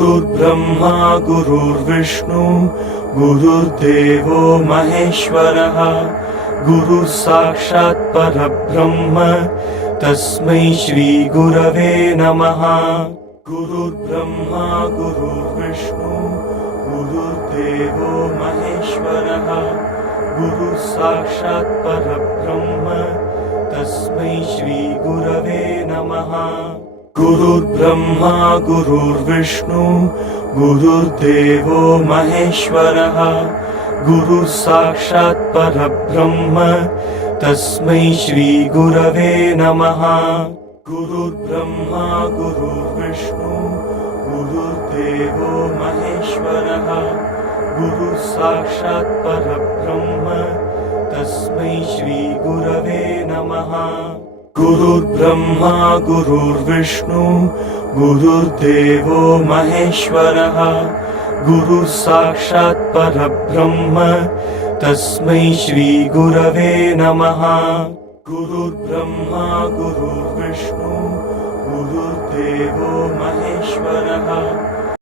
गुरुर्ब्रह्मा गुरुर्विष्णु गुरुर्देवो महेश्वरः गुरुः साक्षात् परब्रह्म तस्मै श्री गुरवे नमः। गुरुर्ब्रह्मा गुरुर्विष्णु गुरुर्देवो महेश्वरः गुरुः साक्षात् परब्रह्म तस्मै श्री गुरवे नमः। गुरुर्ब्रह्मा गुरुर्विष्णु गुरुर्देवो महेश्वरः गुरुः साक्षात् परब्रह्म तस्मै श्री गुरवे नमः। गुरुर्ब्रह्मा गुरुर्विष्णु गुरुर्देवो महेश्वरः गुरुः साक्षात् परब्रह्म तस्मै श्री गुरवे नमः। गुरुर्ब्रह्मा गुरुर्विष्णु गुरुर्देवो महेश्वरः गुरुः साक्षात् परब्रह्म तस्मै श्री गुरवे नमः। गुरुर्ब्रह्मा गुरुर्विष्णु गुरुर्देवो महेश्वरः